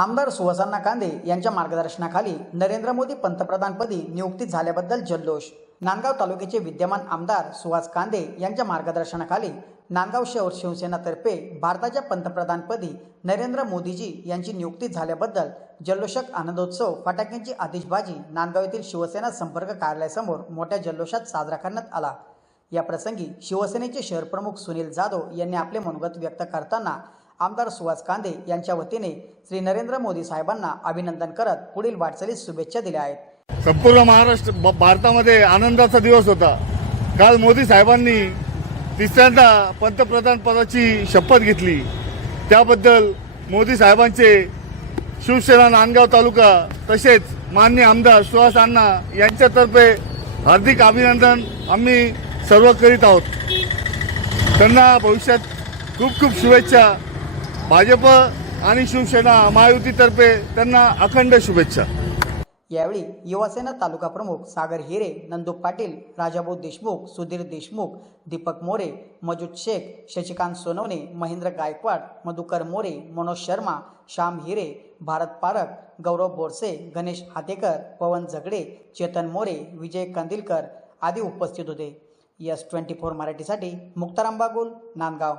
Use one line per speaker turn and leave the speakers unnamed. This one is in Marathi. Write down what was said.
आमदार सुहासन्ना कांदे यांच्या मार्गदर्शनाखाली नरेंद्र मोदी पंतप्रधानपदी नियुक्ती झाल्याबद्दल जल्लोष. नांदगाव तालुक्याचे विद्यमान आमदार सुहास कांदे यांच्या मार्गदर्शनाखाली नांदगाव शहर शिवसेनातर्फे भारताच्या पंतप्रधानपदी नरेंद्र मोदीजी यांची नियुक्ती झाल्याबद्दल जल्लोषक आनंदोत्सव फटाक्यांची आतिषबाजी नांदगाव येथील शिवसेना संपर्क कार्यालयासमोर मोठ्या जल्लोषात साजरा करण्यात आला. या प्रसंगी शिवसेनेचे शहरप्रमुख सुनील जाधव यांनी आपले मनोगत व्यक्त करताना आमदार सुहास कांदे यांच्या वतीने श्री नरेंद्र मोदी साहेबांना अभिनंदन करत पुढील वाटचालीस शुभेच्छा दिल्या आहेत.
संपूर्ण महाराष्ट्र ब- भारतामध्ये आनंदाचा दिवस होता. काल मोदी साहेबांनी तिसऱ्यांदा पंतप्रधान पदाची शपथ घेतली. त्याबद्दल मोदी साहेबांचे शिवसेना नांदगाव तालुका तसेच मान्य आमदार सुहास अण्णा यांच्यातर्फे हार्दिक अभिनंदन आम्ही सर्व करीत आहोत. त्यांना भविष्यात खूप खूप शुभेच्छा. भाजप आणि शिवसेना महायुतीतर्फे त्यांना अखंड शुभेच्छा.
यावेळी युवासेना तालुका प्रमुख सागर हिरे नंदू पाटील राजाभाऊ देशमुख सुधीर देशमुख दीपक मोरे मजूद शेख शशिकांत सोनवणे महेंद्र गायकवाड मधुकर मोरे मनोज शर्मा श्याम हिरे भारत पारख गौरव बोरसे गणेश हातेकर पवन झगडे चेतन मोरे विजय कंदिलकर आदी उपस्थित होते. यस ट्वेंटी फोर मराठीसाठी मुक्ताराम बागुल नांदगाव.